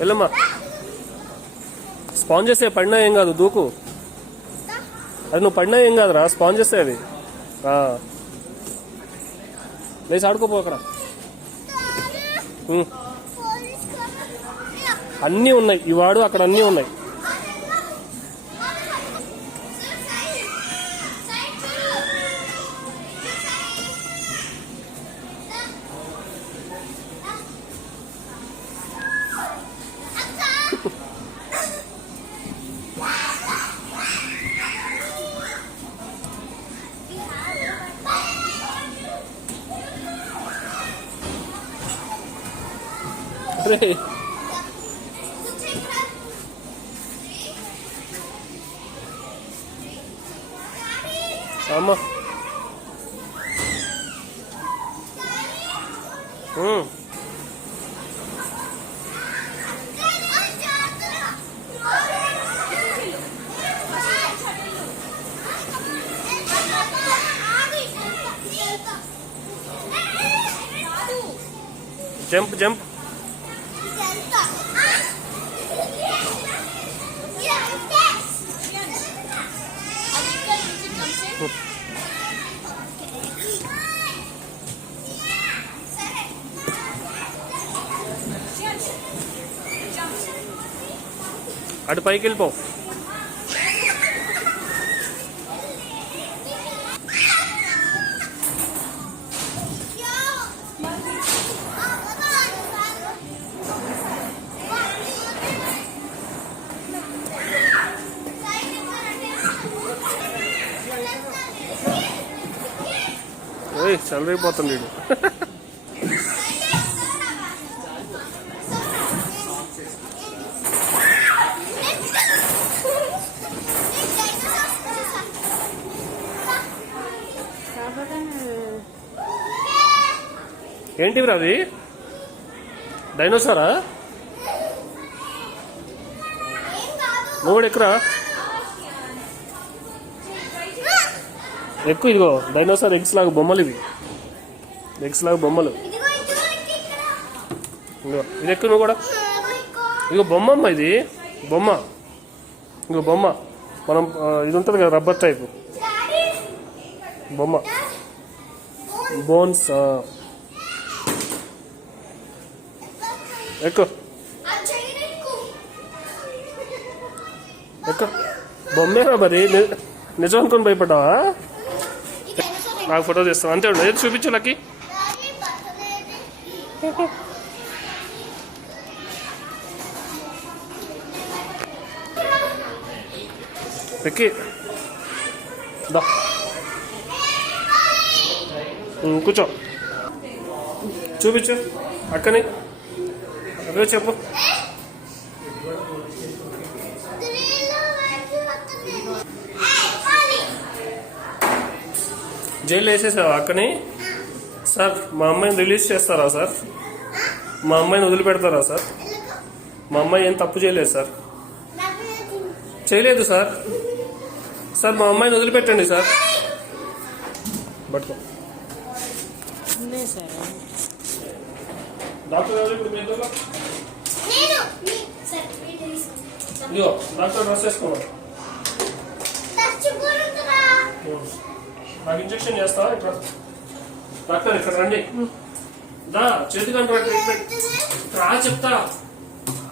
వెళ్ళమ్మా. స్పాంజ్ చేస్తే పడినా ఏం కాదు, దూకు. అది నువ్వు పడినా ఏం కాదురా, స్పాంజ్ చేస్తే అది. లేచి ఆడుకోపో అక్కడ. అన్నీ ఉన్నాయి, ఈ వాడు అక్కడ అన్నీ ఉన్నాయి. అమ్మా జంప్ జంప్. అటు పైకి వెళ్ళిపో. చల్లరైపోతుంది వీడు. ఏంటి అవి? డైనోసారా? నువ్వు కూడా ఎక్కురా, ఎక్కువ. ఇదిగో డైనోసార్ ఎగ్స్ లాగా బొమ్మలు, ఇవి ఎగ్స్ లాగా బొమ్మలు. ఇదిగో ఇది ఎక్కువ, నువ్వు కూడా. ఇదిగో బొమ్మ, ఇది బొమ్మ. ఇంకో బొమ్మ, మనం ఇది ఉంటుంది కదా రబ్బర్ టైప్ బొమ్మ, బోన్స్. ఎక్కువ ఎక్కువ. బొమ్మేనా మరి? నిజం అనుకుని భయపడ్డావా? నాకు ఫోటో తీస్తావు అంతే. ఏది చూపించు లక్కీ. ఎక్కి దా, కూర్చో. చూపించు అక్కని, అదే చెప్పు. జైలు వేసేసావా అక్కని? సార్ మా అమ్మాయిని రిలీజ్ చేస్తారా సార్? మా అమ్మాయిని వదిలిపెడతారా సార్? మా అమ్మాయి ఏం తప్పు చేయలేదు సార్. చేయలేదు సార్. సార్ మా అమ్మాయిని వదిలిపెట్టండి సార్. పట్టుకో. డాక్టర్ గారు ఇప్పుడు మీ ఇద్దరు ఇదిగో డాక్టర్ డ్రెస్ వేసుకోవాలి. నాకు ఇంజక్షన్ చేస్తా. ఇక్కడ డాక్టర్ ఇక్కడ రండి. దా చేతి కంటే ట్రీట్మెంట్ రా చెప్తా.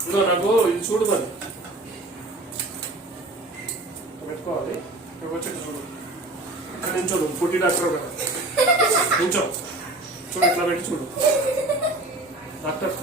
ఇదిగో నాకు ఇది చూడు, మరి పెట్టుకోవాలి. ఇక్కడ వచ్చి చూడు, ఇక్కడ నించోడు. పుట్టి డాక్టర్ కదా, నించో. చూడు ఇట్లా పెట్టి చూడు డాక్టర్.